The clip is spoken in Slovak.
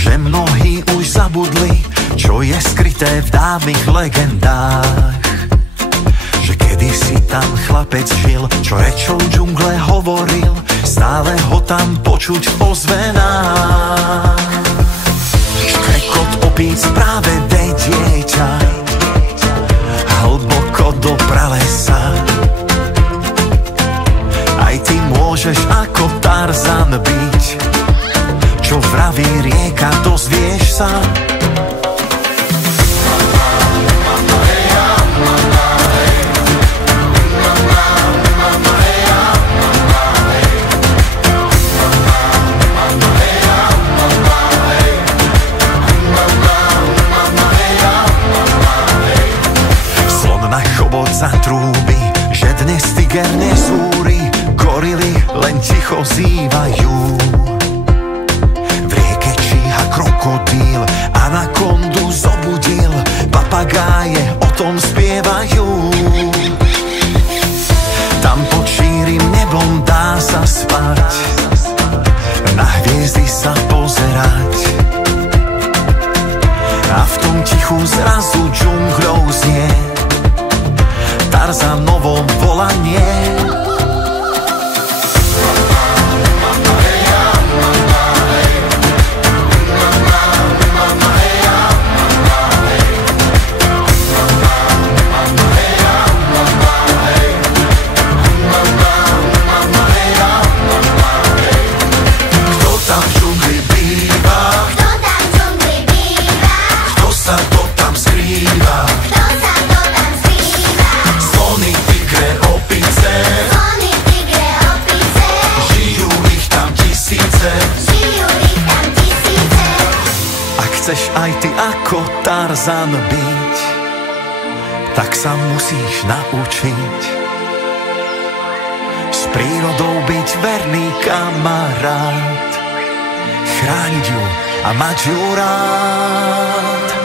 Že mnohí už zabudli, čo je skryté v dávnych legendách. Že kedysi tam chlapec žil, čo rečou džungle hovoril, stále ho tam počuť v ozvenách. Škrekot opíc práve dieťa hlboko do pralesa. Aj ty môžeš ako Tarzan byť, čo vraví rieka, dozvieš sa. Slon na chobot zatrúbi, že dnes tiger nezúri, gorily len ticho zývajú. Krokodíl anakondu zobudil, papagáje o tom spievajú. Tam pod šírim nebom dá sa spať, na hviezdy sa pozerať. A v tom tichu zrazu džungľou znie Tarzanovo volanie. Chceš aj ty ako Tarzan byť, tak sa musíš naučiť s prírodou byť verný kamarát, chrániť ju a mať ju rád.